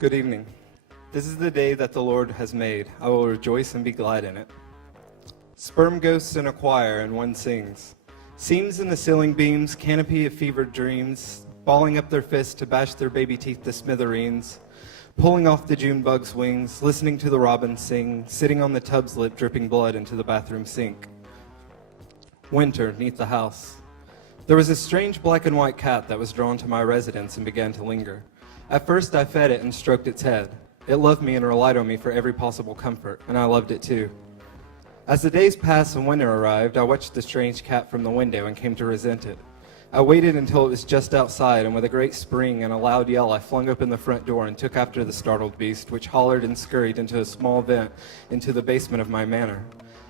Good evening. This is the day that the Lord has made. I will rejoice and be glad in it. Sperm ghosts in a choir, and one sings. Seams in the ceiling beams, canopy of fevered dreams, balling up their fists to bash their baby teeth to smithereens, pulling off the June bug's wings, listening to the robins sing, sitting on the tub's lip, dripping blood into the bathroom sink. Winter, 'neath the house. There was a strange black and white cat that was drawn to my residence and began to linger. At first I fed it and stroked its head. It loved me and relied on me for every possible comfort, and I loved it too. As the days passed and winter arrived, I watched the strange cat from the window and came to resent it. I waited until it was just outside, and with a great spring and a loud yell, I flung open the front door and took after the startled beast, which hollered and scurried into a small vent into the basement of my manor.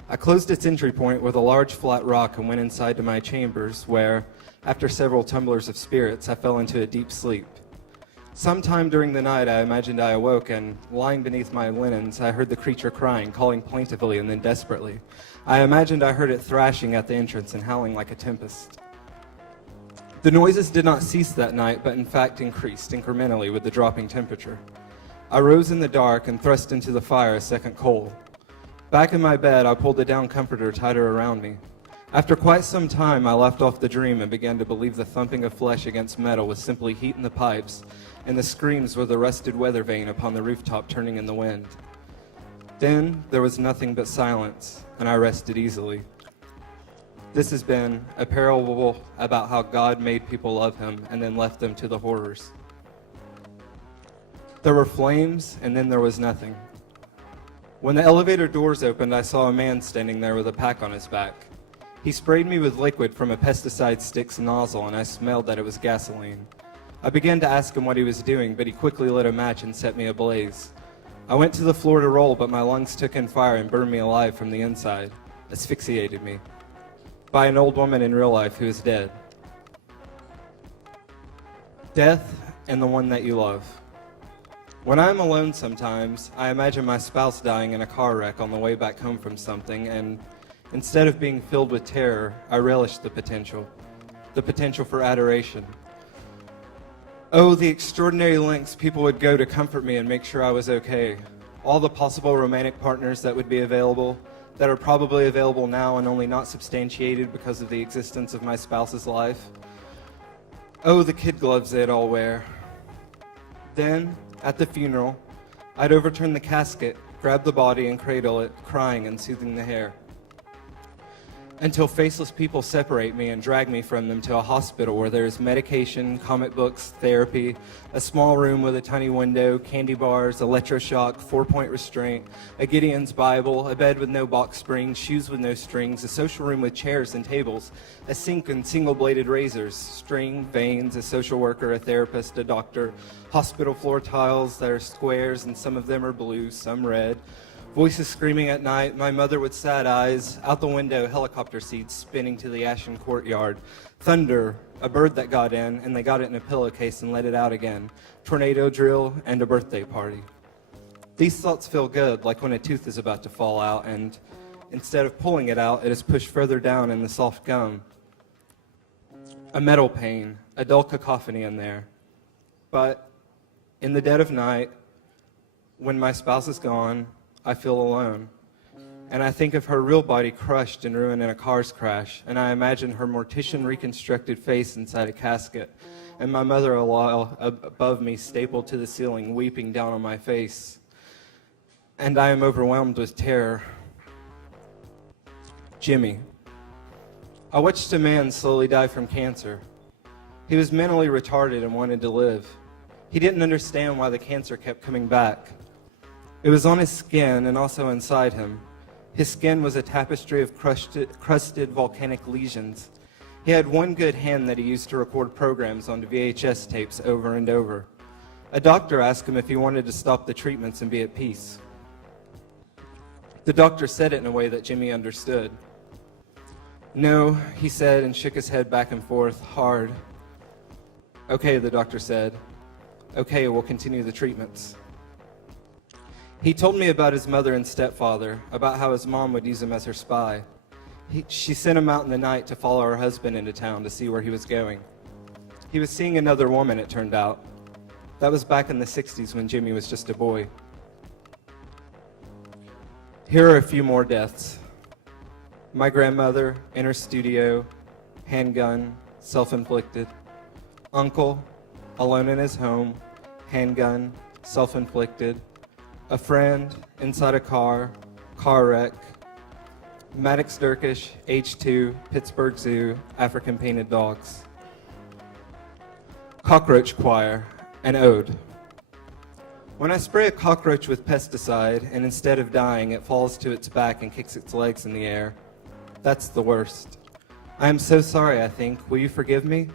I closed its entry point with a large flat rock and went inside to my chambers, where, after several tumblers of spirits, I fell into a deep sleep. Sometime during the night, I imagined I awoke, and, lying beneath my linens, I heard the creature crying, calling plaintively and then desperately. I imagined I heard it thrashing at the entrance and howling like a tempest. The noises did not cease that night, but in fact increased incrementally with the dropping temperature. I rose in the dark and thrust into the fire a second coal. Back in my bed, I pulled the down comforter tighter around me. After quite some time, I left off the dream and began to believe the thumping of flesh against metal was simply heat in the pipes, and the screams were the rusted weather vane upon the rooftop turning in the wind. Then there was nothing but silence, and I rested easily. This has been a parable about how God made people love him and then left them to the horrors. There were flames, and then there was nothing. When the elevator doors opened, I saw a man standing there with a pack on his back. He sprayed me with liquid from a pesticide stick's nozzle, and I smelled that it was gasoline. I began to ask him what he was doing, but he quickly lit a match and set me ablaze. I went to the floor to roll, but my lungs took in fire and burned me alive from the inside, asphyxiated me, by an old woman in real life who is dead. Death and the one that you love. When I am alone sometimes, I imagine my spouse dying in a car wreck on the way back home from something, and instead of being filled with terror, I relish the potential for adoration. Oh, the extraordinary lengths people would go to comfort me and make sure I was okay. All the possible romantic partners that would be available, that are probably available now and only not substantiated because of the existence of my spouse's life. Oh, the kid gloves they'd all wear. Then, at the funeral, I'd overturn the casket, grab the body and cradle it, crying and soothing the hair. Until faceless people separate me and drag me from them to a hospital where there is medication, comic books, therapy, a small room with a tiny window, candy bars, electroshock, 4-point restraint, a Gideon's Bible, a bed with no box springs, shoes with no strings, a social room with chairs and tables, a sink and single-bladed razors, string, veins, a social worker, a therapist, a doctor, hospital floor tiles that are squares and some of them are blue, some red, voices screaming at night, my mother with sad eyes, out the window, helicopter seats spinning to the ashen courtyard, thunder, a bird that got in, and they got it in a pillowcase and let it out again, tornado drill, and a birthday party. These thoughts feel good, like when a tooth is about to fall out, and instead of pulling it out, it is pushed further down in the soft gum. A metal pane, a dull cacophony in there. But in the dead of night, when my spouse is gone, I feel alone, and I think of her real body crushed and ruined in a car's crash, and I imagine her mortician-reconstructed face inside a casket, and my mother-in-law above me stapled to the ceiling, weeping down on my face, and I am overwhelmed with terror. Jimmy. I watched a man slowly die from cancer. He was mentally retarded and wanted to live. He didn't understand why the cancer kept coming back. It was on his skin and also inside him. His skin was a tapestry of crusted volcanic lesions. He had one good hand that he used to record programs onto VHS tapes over and over. A doctor asked him if he wanted to stop the treatments and be at peace. The doctor said it in a way that Jimmy understood. No, he said and shook his head back and forth, hard. Okay, the doctor said. Okay, we'll continue the treatments. He told me about his mother and stepfather, about how his mom would use him as her spy. She sent him out in the night to follow her husband into town to see where he was going. He was seeing another woman, it turned out. That was back in the 60s when Jimmy was just a boy. Here are a few more deaths. My grandmother in her studio, handgun, self-inflicted. Uncle, alone in his home, handgun, self-inflicted. A friend, inside a car wreck. Maddox Durkish, age 2, Pittsburgh Zoo, African painted dogs. Cockroach choir, an ode. When I spray a cockroach with pesticide and instead of dying it falls to its back and kicks its legs in the air, that's the worst. I am so sorry, I think. Will you forgive me?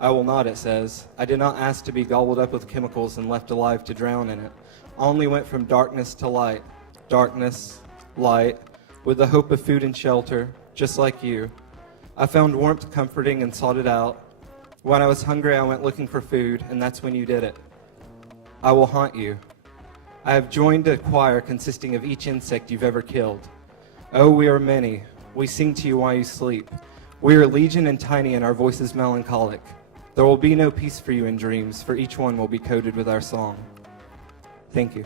I will not, it says. I did not ask to be gobbled up with chemicals and left alive to drown in it. I only went from darkness to light. Darkness, light, with the hope of food and shelter, just like you. I found warmth comforting and sought it out. When I was hungry, I went looking for food, and that's when you did it. I will haunt you. I have joined a choir consisting of each insect you've ever killed. Oh, we are many. We sing to you while you sleep. We are legion and tiny, and our voices melancholic. There will be no peace for you in dreams, for each one will be coated with our song. Thank you.